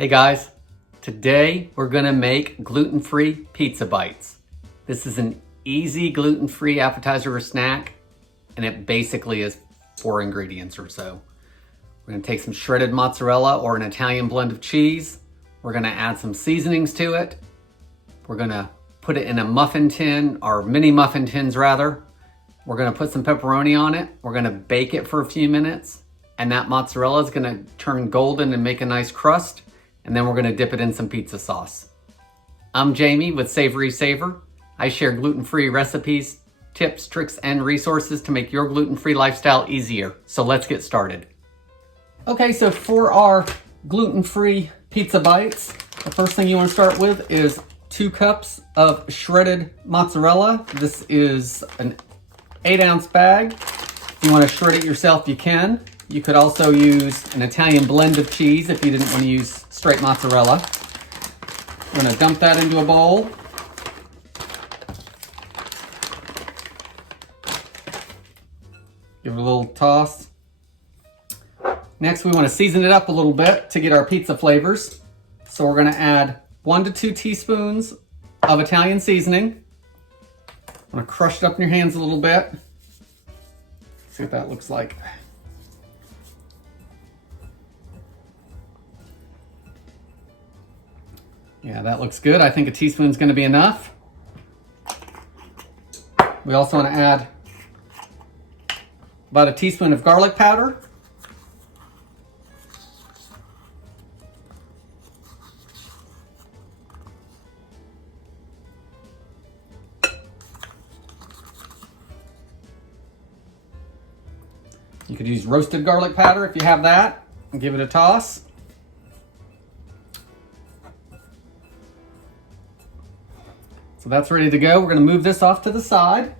Hey guys, today we're gonna make gluten-free pizza bites. This is an easy gluten-free appetizer or snack, and it basically is 4 ingredients or so. We're gonna take some shredded mozzarella or an Italian blend of cheese. We're gonna add some seasonings to it. We're gonna put it in a muffin tin, or mini muffin tins rather. We're gonna put some pepperoni on it. We're gonna bake it for a few minutes, and that mozzarella is gonna turn golden and make a nice crust. And then we're gonna dip it in some pizza sauce. I'm Jamie with SavorySaver. I share gluten-free recipes, tips, tricks, and resources to make your gluten-free lifestyle easier. So let's get started. Okay, so for our gluten-free pizza bites, the first thing you wanna start with is 2 cups of shredded mozzarella. This is an 8-ounce bag. If you wanna shred it yourself, you can. You could also use an Italian blend of cheese if you didn't want to use straight mozzarella. I'm going to dump that into a bowl. Give it a little toss. Next, we want to season it up a little bit to get our pizza flavors. So we're going to add 1 to 2 teaspoons of Italian seasoning. I'm going to crush it up in your hands a little bit. See what that looks like. Yeah, that looks good. I think a teaspoon is going to be enough. We also want to add about a teaspoon of garlic powder. You could use roasted garlic powder if you have that, and give it a toss. So that's ready to go. We're gonna move this off to the side.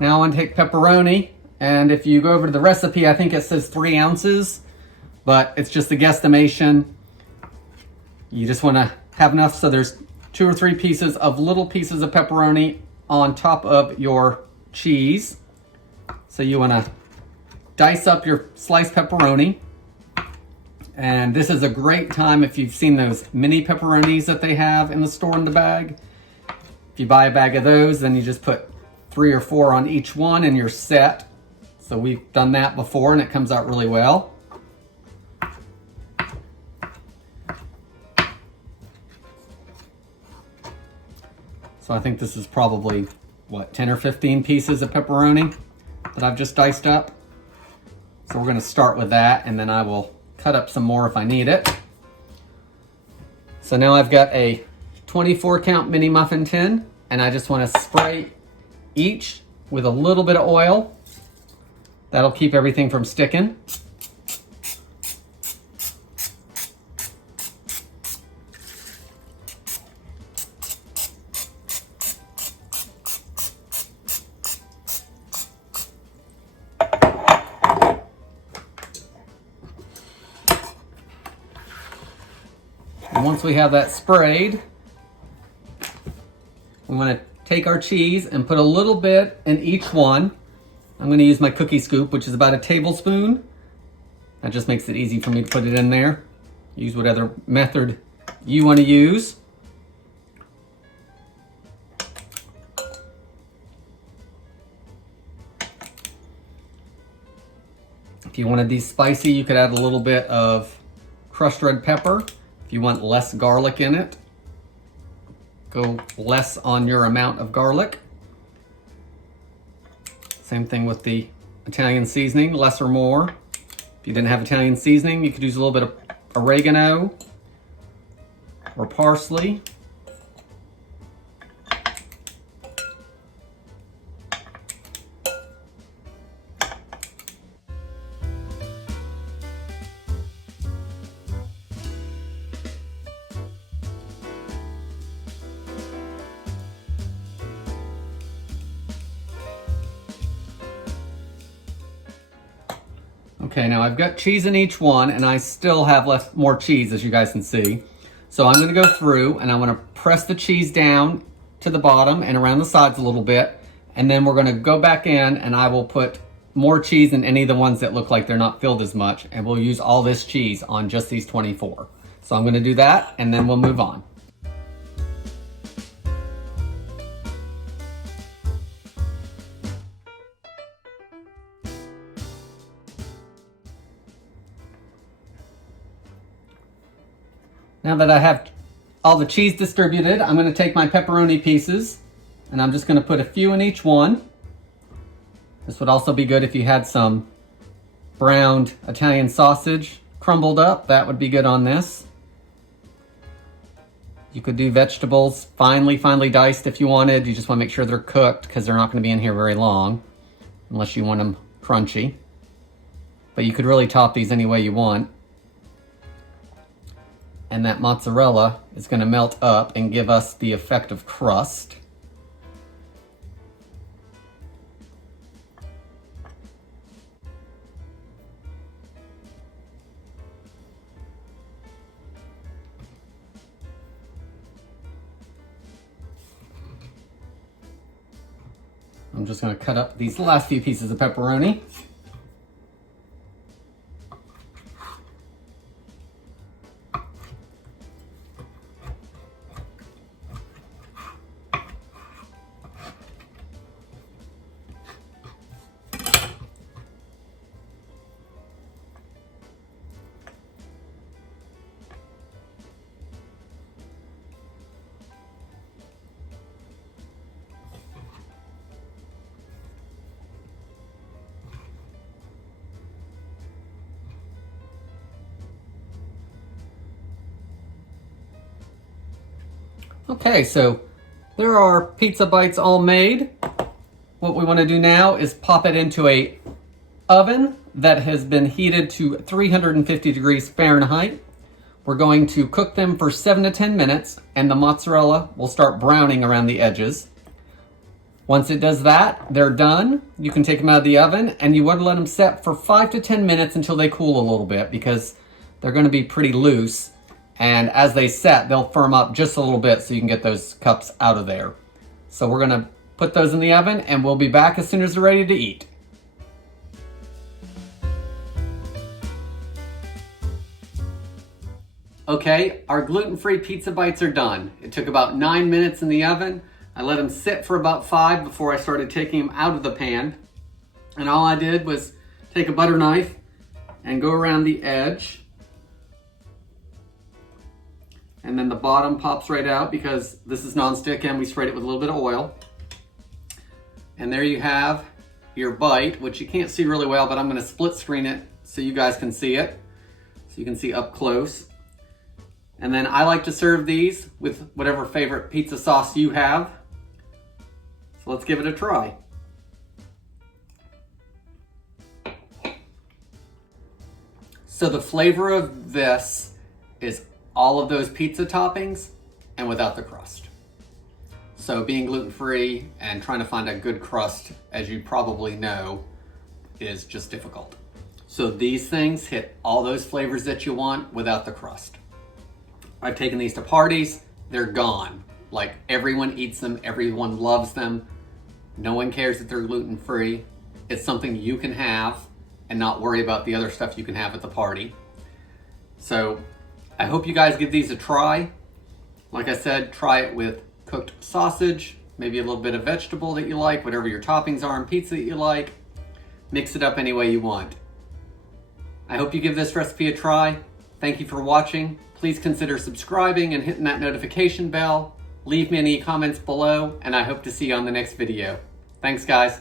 Now I want to take pepperoni, and if you go over to the recipe, I think it says 3 ounces, but it's just a guesstimation. You just wanna have enough so there's 2 or 3 pieces of little pieces of pepperoni on top of your cheese. So you wanna dice up your sliced pepperoni. And this is a great time if you've seen those mini pepperonis that they have in the store in the bag. If you buy a bag of those, then you just put 3 or 4 on each one and you're set. So we've done that before and it comes out really well. So I think this is probably, 10 or 15 pieces of pepperoni that I've just diced up. So we're gonna start with that, and then I will cut up some more if I need it. So now I've got a 24 count mini muffin tin, and I just want to spray each with a little bit of oil. That'll keep everything from sticking. And once we have that sprayed, we want to take our cheese and put a little bit in each one. I'm going to use my cookie scoop, which is about a tablespoon. That just makes it easy for me to put it in there. Use whatever method you want to use. If you wanted these spicy, you could add a little bit of crushed red pepper. If you want less garlic in it, go less on your amount of garlic. Same thing with the Italian seasoning, less or more. If you didn't have Italian seasoning, you could use a little bit of oregano or parsley. Okay, now I've got cheese in each one, and I still have left more cheese, as you guys can see. So I'm gonna go through and I wanna press the cheese down to the bottom and around the sides a little bit, and then we're gonna go back in and I will put more cheese than any of the ones that look like they're not filled as much, and we'll use all this cheese on just these 24. So I'm gonna do that, and then we'll move on. Now that I have all the cheese distributed, I'm gonna take my pepperoni pieces, and I'm just gonna put a few in each one. This would also be good if you had some browned Italian sausage crumbled up. That would be good on this. You could do vegetables finely diced if you wanted. You just want to make sure they're cooked because they're not going to be in here very long unless you want them crunchy. But you could really top these any way you want. And that mozzarella is going to melt up and give us the effect of crust. I'm just going to cut up these last few pieces of pepperoni. Okay, so there are our pizza bites all made. What we want to do now is pop it into a oven that has been heated to 350 degrees Fahrenheit. We're going to cook them for 7 to 10 minutes, and the mozzarella will start browning around the edges. Once it does that, they're done. You can take them out of the oven, and you want to let them set for 5 to 10 minutes until they cool a little bit because they're going to be pretty loose. And as they set, they'll firm up just a little bit so you can get those cups out of there. So we're gonna put those in the oven and we'll be back as soon as they're ready to eat. Okay, our gluten-free pizza bites are done. It took about 9 minutes in the oven. I let them sit for about 5 before I started taking them out of the pan. And all I did was take a butter knife and go around the edge. And then the bottom pops right out because this is nonstick and we sprayed it with a little bit of oil. And there you have your bite, which you can't see really well, but I'm gonna split screen it so you guys can see it. So you can see up close. And then I like to serve these with whatever favorite pizza sauce you have. So let's give it a try. So the flavor of this is all of those pizza toppings and without the crust. So being gluten-free and trying to find a good crust, as you probably know, is just difficult. So these things hit all those flavors that you want without the crust. I've taken these to parties, they're gone. Like everyone eats them, everyone loves them. No one cares that they're gluten-free. It's something you can have and not worry about the other stuff you can have at the party. So I hope you guys give these a try. Like I said, try it with cooked sausage, maybe a little bit of vegetable that you like, whatever your toppings are on pizza that you like. Mix it up any way you want. I hope you give this recipe a try. Thank you for watching. Please consider subscribing and hitting that notification bell. Leave me any comments below, and I hope to see you on the next video. Thanks, guys.